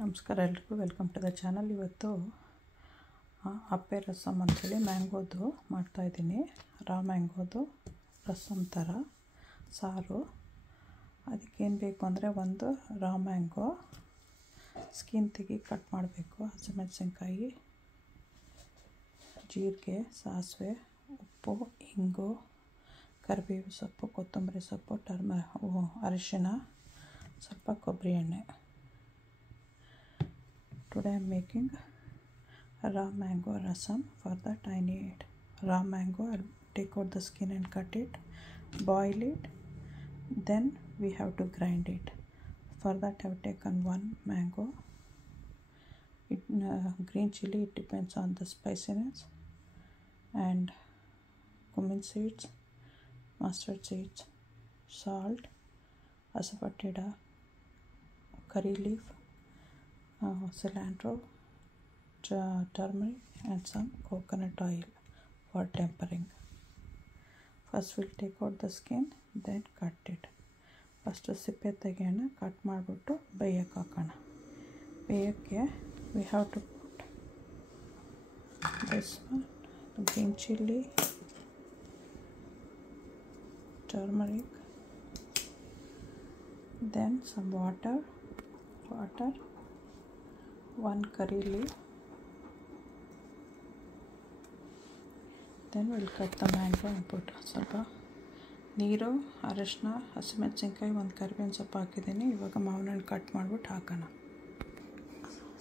ನಮಸ್ಕಾರ ಎಲ್ರಿಗೂ, welcome to the channel. ಇವತ್ತು ಅಪ್ಪೆ ರಸಮ್ ಅಂಥೇಳಿ ಮ್ಯಾಂಗೋದು ಮಾಡ್ತಾಯಿದ್ದೀನಿ. ರಾ ಮ್ಯಾಂಗೋದು ರಸಮ್ ಥರ ಸಾರು. ಅದಕ್ಕೇನು ಬೇಕು ಅಂದರೆ, ಒಂದು ರಾ ಮ್ಯಾಂಗೋ ಸ್ಕಿನ್ ತೆಗಿ ಕಟ್ ಮಾಡಬೇಕು, ಹಸಿಮೆಣಸಿನ್ಕಾಯಿ, ಜೀರಿಗೆ, ಸಾಸಿವೆ, ಉಪ್ಪು, ಇಂಗು, ಕರಿಬೇವು ಸೊಪ್ಪು, ಕೊತ್ತಂಬರಿ ಸೊಪ್ಪು, ಅರಿಶಿನ, ಸ್ವಲ್ಪ ಕೊಬ್ಬರಿ ಎಣ್ಣೆ. Today I am making raw mango rasam. For that I need raw mango. I'll take out the skin and cut it, boil it, then we have to grind it. For that I have taken one mango. Green chili, it depends on the spiciness, and cumin seeds, mustard seeds, salt, asafoetida, curry leaf, cilantro, turmeric, and some coconut oil for tempering. First we'll take out the skin, then cut it. First ಸಿಪ್ಪೆ ತೆಗೆಯೋಣ, cut ಮಾಡಿಬಿಟ್ಟು ಬೇಯಕ್ಕೆ ಹಾಕೋಣ. ಬೇಯಕ್ಕೆ we have to put this one, green chili, turmeric, then some water, one curry leaf, then we'll cut the mango and put ಸ್ವಲ್ಪ ನೀರು, ಅರಿಶಿನ, ಹಸಿಮೆಣಸಿನ್ಕಾಯಿ, ಒಂದು ಕರಿಬೇವಿನ ಸೊಪ್ಪು ಹಾಕಿದ್ದೀನಿ. ಇವಾಗ ಮಾವಿನ ಹಣ್ಣು ಕಟ್ ಮಾಡಿಬಿಟ್ಟು ಹಾಕೋಣ.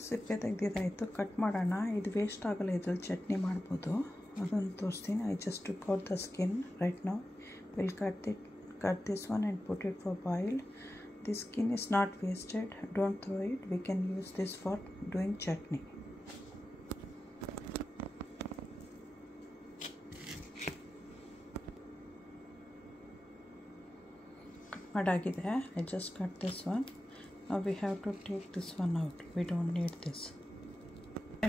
ಸಿಪ್ಪೆ ತೆಗೆದಿದ್ದಾಯಿತು, ಕಟ್ ಮಾಡೋಣ. ಇದು ವೇಸ್ಟ್ ಆಗೋಲ್ಲ, ಇದ್ರಲ್ಲಿ ಚಟ್ನಿ ಮಾಡ್ಬೋದು, ಅದನ್ನು ತೋರಿಸ್ತೀನಿ. I just took out the skin right now. We'll cut this one and put it for boil. This skin is not wasted, don't throw it. We can use this for doing chutney. Madagide, I just cut this one. Now we have to take this one out. We don't need this.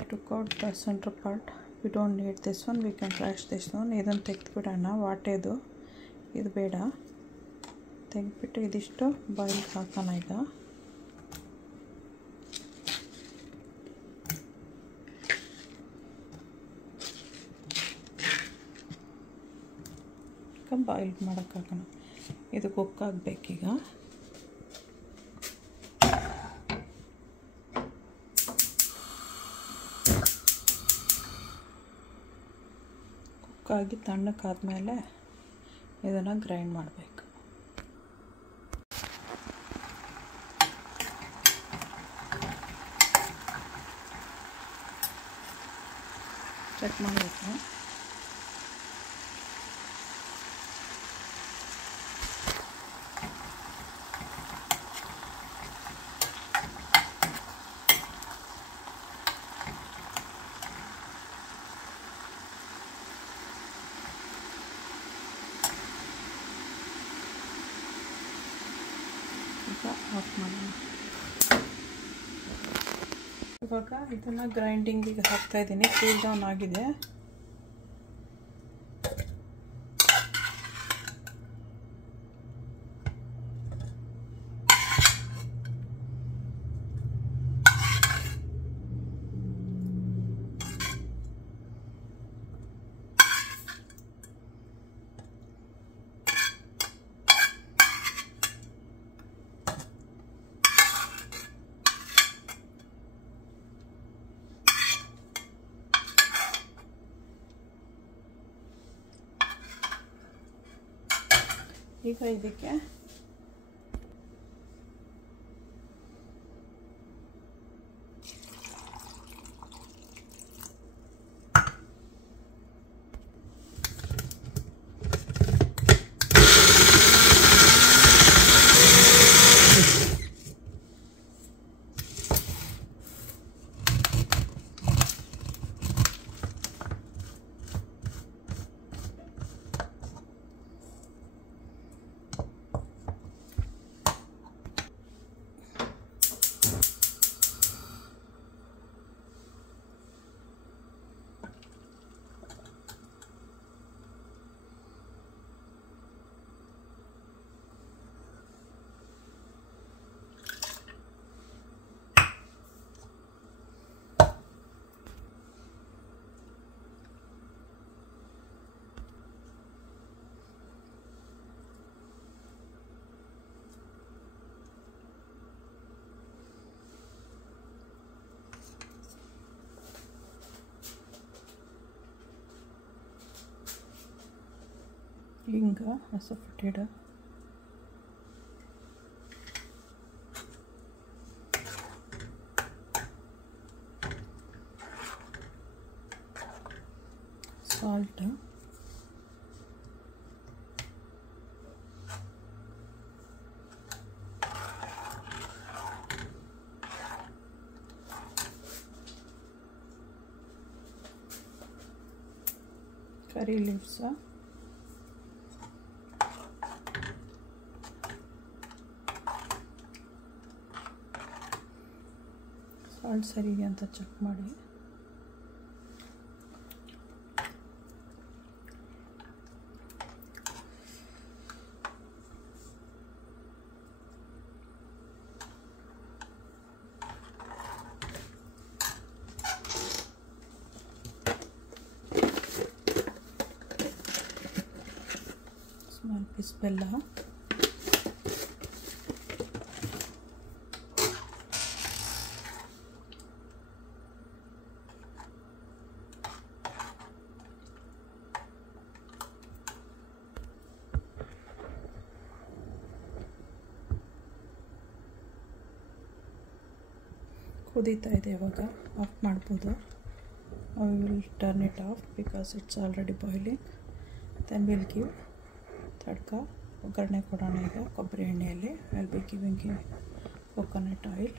I took out the center part. We don't need this one. We can trash this one. ಇದನ್ನು ತೆಗೆದುಬಿಡೋಣ. ವಾಟೆದು ಇದು ಬೇಡ, ತೆಗೆದ್ಬಿಟ್ಟು ಇದಿಷ್ಟು ಬಾಯಿಲ್ಗೆ ಹಾಕೋಣ. ಈಗ boil ಮಾಡೋಕ್ಕೆ ಹಾಕೋಣ. ಇದು ಕುಕ್ಕಾಗಬೇಕೀಗ. ಕುಕ್ಕಾಗಿ ತಣ್ಣಕ್ಕಾದ್ಮೇಲೆ ಇದನ್ನು ಗ್ರೈಂಡ್ ಮಾಡಬೇಕು. ಚೆಕ್ ಮಾಡಬೇಕು. ಆಫ್ ಮಾಡೋಣ. ಇವಾಗ ಇದನ್ನು ಗ್ರೈಂಡಿಂಗಿಗೆ ಹಾಕ್ತಾಯಿದ್ದೀನಿ. ಕೂಲ್ ಡೌನ್ ಆಗಿದೆ. ಈಗ ಇದಕ್ಕೆ ಹಿಂಗ ಅಸಫಟೆಡ ಸಾಲ್ಟ್ ಕರಿ ಲೀವ್ಸ್ ಸಾಲ್ಟ್ ಸರಿ ಇದೆ ಅಂತ ಚೆಕ್ ಮಾಡಿ ಸ್ಮಾಲ್ ಪೀಸ್ ಬೆಲ್ಲ ಕುದೀತಾ ಇದೆ. ಇವಾಗ ಆಫ್ ಮಾಡ್ಬೋದು. I will turn it off because it's already boiling. Then will give tadka ಒಗ್ಗರಣೆ ಕೊಡೋಣ. ಈಗ ಕೊಬ್ಬರಿ ಎಣ್ಣೆಯಲ್ಲಿ I will be giving coconut oil.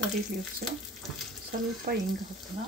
Curry leaves ಸ್ವಲ್ಪ ಹಿಂಗೆ ಹಾಕೋಣ.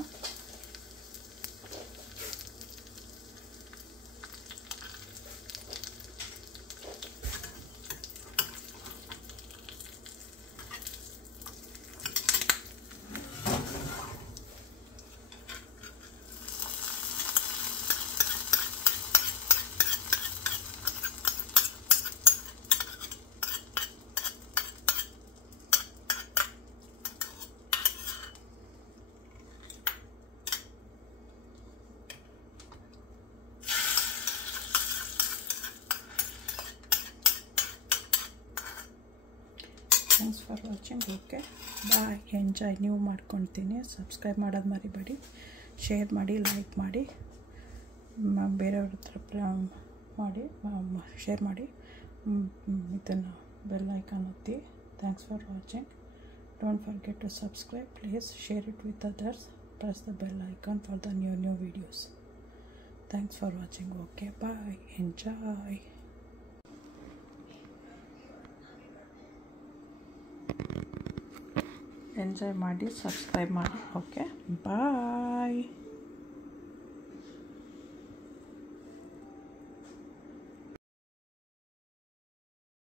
Thanks for watching. Okay bye. Enjoy. ನೀವು ಮಾಡ್ಕೊಳ್ತೀನಿ. ಸಬ್ಸ್ಕ್ರೈಬ್ ಮಾಡೋದು ಮರಿಬೇಡಿ. ಶೇರ್ ಮಾಡಿ, ಲೈಕ್ ಮಾಡಿ, ಬೇರೆಯವ್ರ ಹತ್ರ ಮಾಡಿ, ಶೇರ್ ಮಾಡಿ. ಇದನ್ನು ಬೆಲ್ ಐಕಾನ್ ಒತ್ತಿ. Thanks for watching. Don't forget to subscribe. Please share it with others. Press the bell icon for the new videos. Thanks for watching. Okay bye. Enjoy. Enjoy ಮಾಡಿ, subscribe ಮಾಡಿ. Okay ಬಾಯ್.